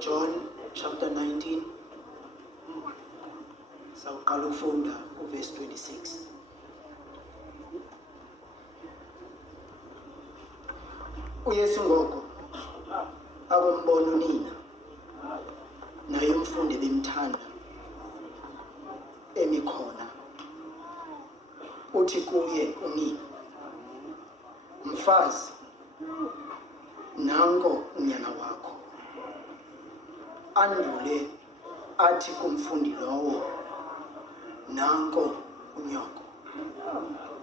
John chapter 19. Sawuqala ukufunda verse 26. uYesu ngoko akombona unina naye umfundi bemthanda emikhona uthi kuye unina, Mfazi Nanko unyana wakho. Andule athi kumfundi lowo, Nanko unyoko.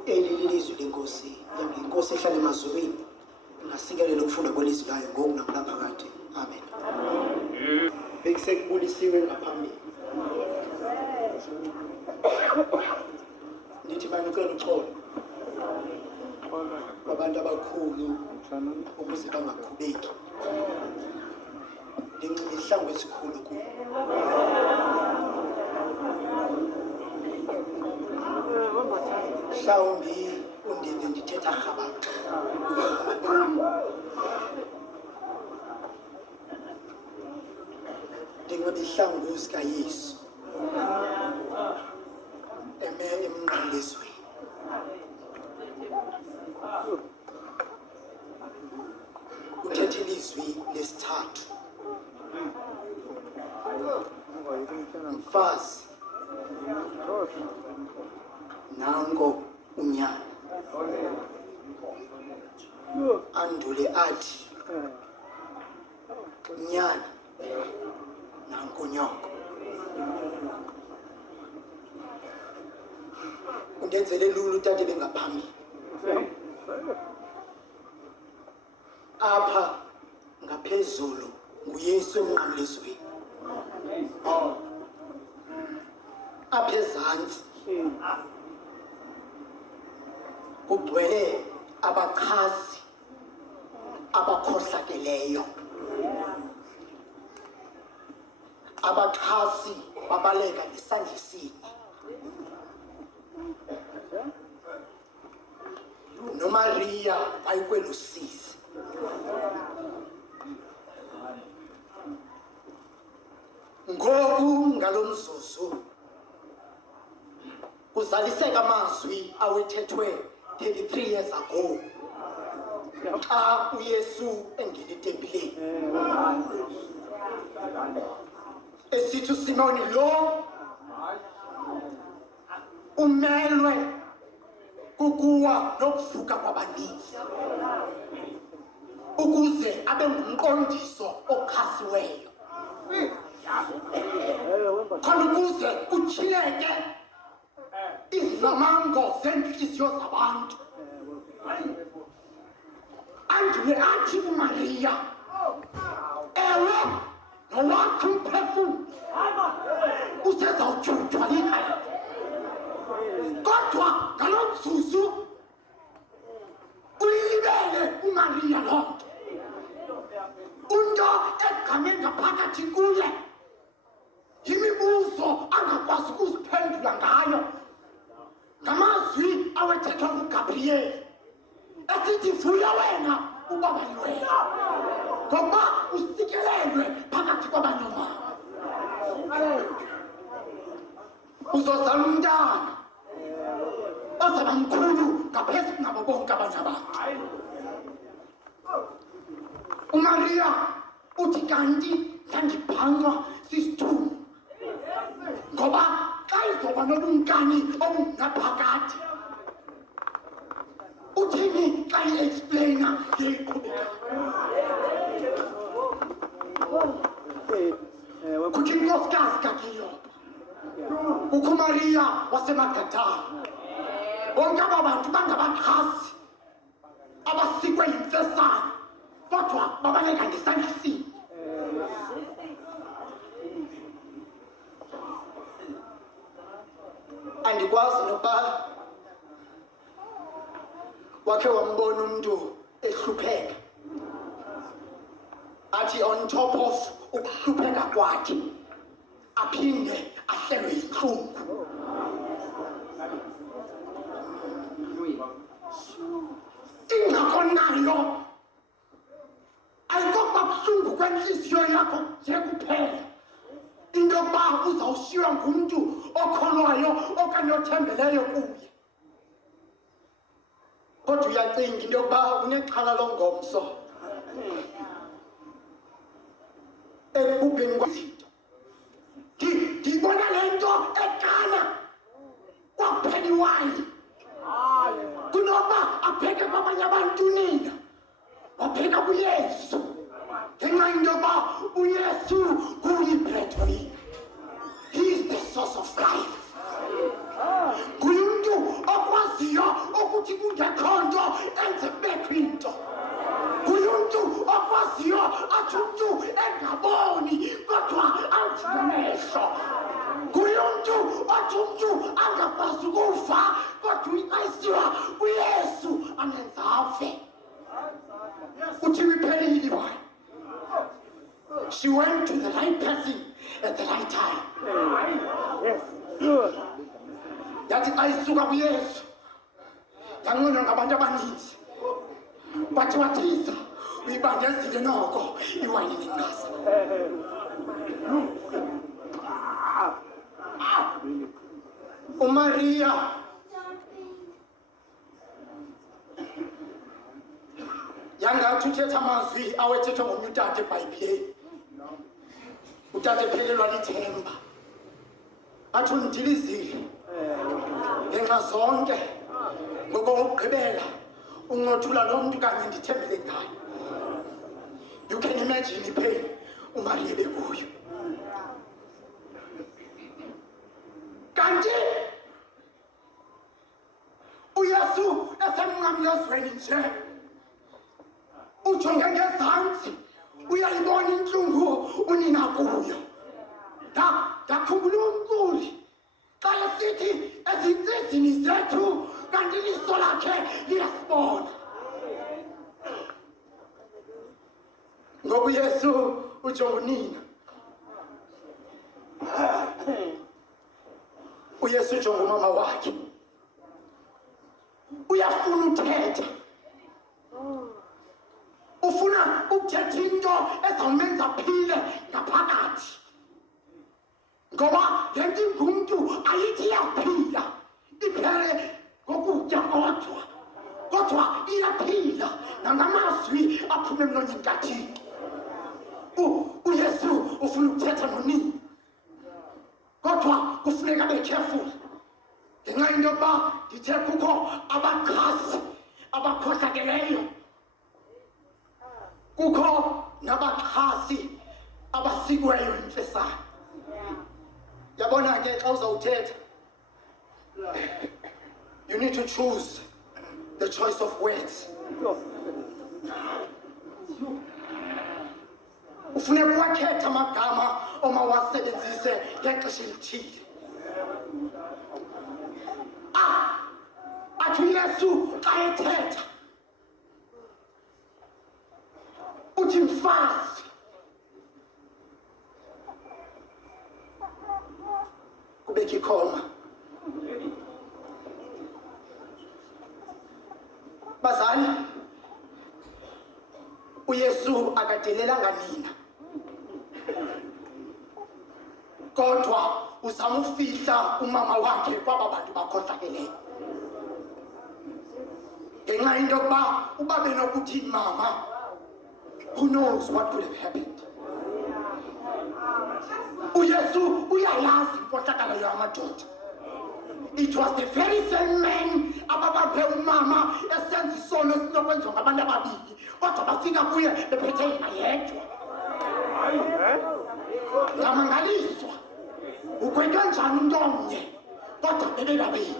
Eli lilizwi lenkosi, inkosi ehlala emazulwini. Ngasikelela ukufunda kwelizwi layo ngoku naphakade. Amen. Bekusebulisiwe ngaphambili. Nithi banicela uxolo. Abantu abakhulu ukuze bangakhubeki. Linxibe isihlangu esikhulu kubo. Mhlawumbi undive ndithetha rhabaxa. Ndinxibe isihlangu sikaYesu eme emnqamlezweni. Uthethe ilizwi lesithathu. Mfazi Nanko unyana. Andule athi Nyana Nanko unyoko. Undenzele lulu utata bengaphambili. Apha ngaphezulu nguYesu emnqamlezweni. Apha ezantsi kugcwele abakhasi abakhohlakeleyo. Abaxhasi babaleka ngesandla esinye. noMaria bayikwelusisi. Ngoku ngalomzuzu kuzaliseka amazwi awethethwe 33 years ago. Xa uYesu engena etempileni. Esithi uSimoni lo umelwe kukuwa nokuvuka kwabaninzi ukuze abe ngumqondiso okhasiweyo. Khona ukuze kuchileke izilamango zenhliziyo zabantu. Andule athi uMaria, ewe nowakho umphefumlo usezawujuthwa likhaya. Kodwa ngalo mzuzu ulibele uMaria loo nto. Unto egqame ngaphakathi kuye yimibuzo angakwazi ukuziphendula ngayo. Ngamazwi awethethwa nguGabriyeli esithi vuya wena ubaba lwena, ngoba usikelelwe phakathi kwabanyoma. Uzozala umntana ozaba mkhulu ngaphezu kunabo bonke abanye abantu. uMaria uthi kanti ndandibhanqwa sisithuba, ngoba xa izoba nobumkani obungaphakathi. Uthini xa i-explaina ngeyiqhubeka? Kukho inkosikazi kaKiyoba, kukho uMaria waseMagadala. Bonke aba bantu bangabaxhasi abasikwe yimfesane, kodwa babaleka ngesandla esinye. Andikwazi nokuba wakhe wambona umuntu ehlupheka, athi on top of ukuhlupheka kwakhe aphinde ahlelwe yintlungu. Ingakho nayo ayikokuba buhlungu kwenhliziyo yakho nje okanye othembeleyo kuye. Kodwa uyacinga into yokuba unexhala longomso ekubheni kwezinto. Ndibona le nto eqala kwakuphela iwayini kunoba apheke kwabanye abantu nina wapheka kuYesu ngenxa into yoba uYesu kuyiphetho yini. He is the source of life. Nguye umntu okwaziyo ukuthi kungekho nto enze kubekho into. Nguye umntu okwaziyo athi umntu engaboni kodwa avule amehlo. Nguye umntu othi umntu angakwazi ukufa kodwa uyisiwa kuYesu amenza afe. Uthiwe iphelile iwayini. She went to the right person at the right time. Yes, good. Yathi xa isuka kuYesu yanqonywa ngabantu abaninzi. Bathi wathiza uyibandezile noko iwayini nencasa. uMaria yangathi uthetha amazwi awethethwa ngomnye utata eBhayibhileni. Utata ephelelwa lithemba athi undilizile ngenxa zonke ngokokugqibela uncothula lo mntu kanye ndithembele ngayo. You can imagine ipain uMaria bekuyo. Kanti uYesu esemnqamlezweni nje ujonge ngezantsi uyayibona intlungu unina kuyo. Ndakhumbula umculi xa esithi ezintsizini zethu kanti iliso lakhe liyasibona. Ngoku uYesu ujonga unina. uYesu ujonga umama wakhe. Uyafuna uthetha. Ufuna ukuthetha into ezawumenza aphile ngaphakathi. Ngoba le nto ingumntu ayithi iyaphila iphele ngokutya kodwa iyaphila nangamazwi aphume emlonyeni kaThixo. uYesu ufuna ukuthetha nonina kodwa kufuneka abe careful ngenxa into yokuba ndithe kukho abaxhasi abakhohlakeleyo, kukho nabaxhasi abasikiweyo imfesane. Yabona ke xa uzawuthetha you need to choose the choice of words. Ufuneka wakhetha amagama omawasebenzise ngexesha elithile. Athi uYesu xa ethetha uthi Mfazi. Kubekho ikhoma. Bazali, uYesu akadelelanga nina kodwa uzamufihla umama wakhe kwaba bantu bakhohlakeleyo. Ngenxa into yokuba uba benokuthi mama, who knows what could have happened. uYesu uyayazi inkohlakalo yamadoda. It was the very same man ababaphe umama esenza isono esinokwenziwa ngabantu ababili kodwa bafika kuye bephethe yena yedwa. Ngamangaliswa ukhwethwe njani umntu omnye kodwa bebebabili.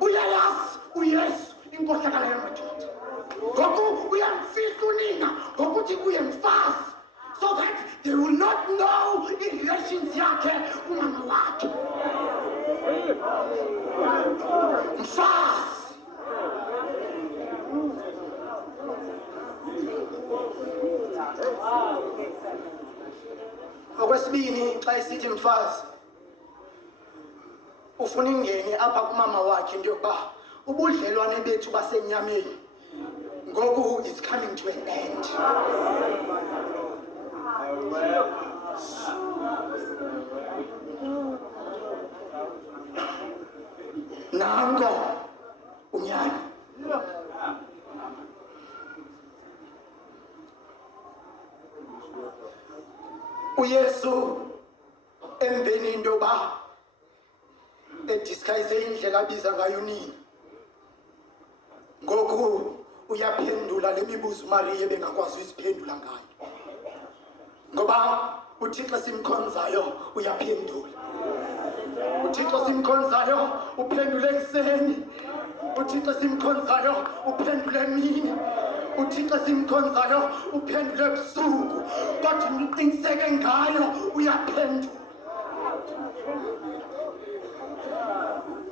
Uyayazi uYesu inkohlakalo yamadoda. Ngoku uyamfihla unina ngokuthi kuye Mfazi, so that they will not know i-relations yakhe kumama wakhe. Mfazi. Okwesibini, xa isithi Mfazi ufuna ingene apha kumama wakhe into yokuba ubudlelwane bethu basenyameni ngoku is coming to an end. nanko unyana. uYesu emveni into ba edisguise indlela abiza ngayo unina, ngoku uyaphendula lemibuzo uMaria bengakwazi uziphendula ngayo, ngoba uThixo simkhonzayo uyaphendula. uThixo simkhonzayo uphendule ekseni, uThixo simkhonzayo uphendule emini, uThixo simkhonzayo uphendule ebusuku, kodwa niqiniseke ngayo uyaphendula.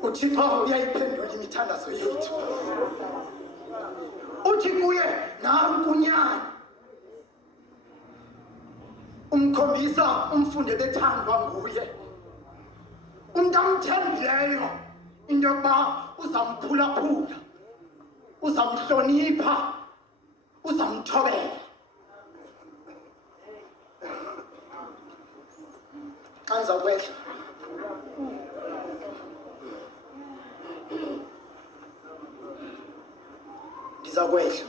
uThixo uyayiphendula imithandazo yethu. uthi kuye nanku unyana, umkhombisa umfunde bethandwa nguye, umuntu amthembileyo into yokuba uzamphulaphula, uzamhlonipha, uzamthobela. Xa ndizakwehla ndizakwehla,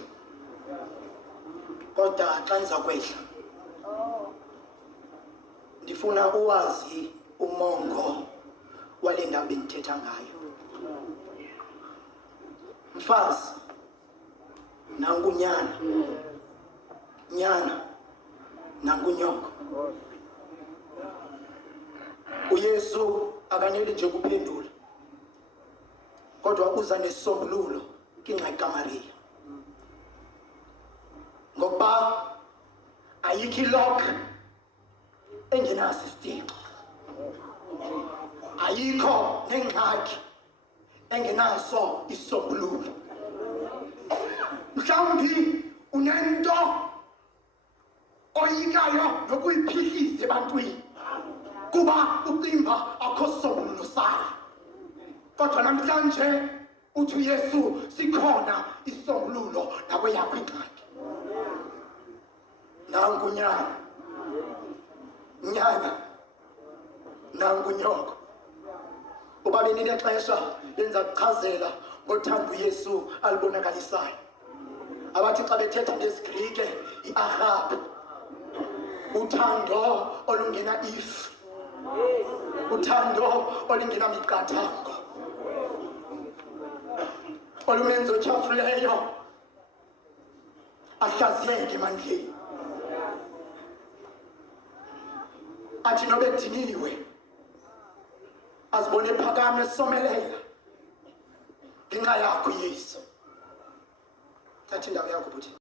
kodwa xa ndizakwehla ndifuna uwazi umongo wale ndaba bendithetha ngayo. Mfazi nanku unyana, nyana nanku unyoko. uYesu akaneli nje kuphendula, kodwa uza nesisombululo kwingxaki kaMaria, ngokuba ayikho ilokh engenaso isitixo, ayikho nengxaki engenaso isisombululo. Mhlawumbi unento oyikayo nokuyiphihlisa ebantwini kuba ucimba akho sisombululo sayo, kodwa namhlanje uthi uYesu sikhona isisombululo nakweyakho ingxaki. Nanku unyana, nyana nanku unyoko. Uba beninexesha benza kuchazela ngothanda uYesu alibonakalisayo. Abathi xa bethetha ngesiGrike iAgapé, uthando olungena if, uthando olungena miqathango, olumenza otyhafileyo ahlaziyeke emandleni, athi noba ediniwe azibone phakame esomelela ngenxa yakho uYesu. Thatha indawo yakho bhuti.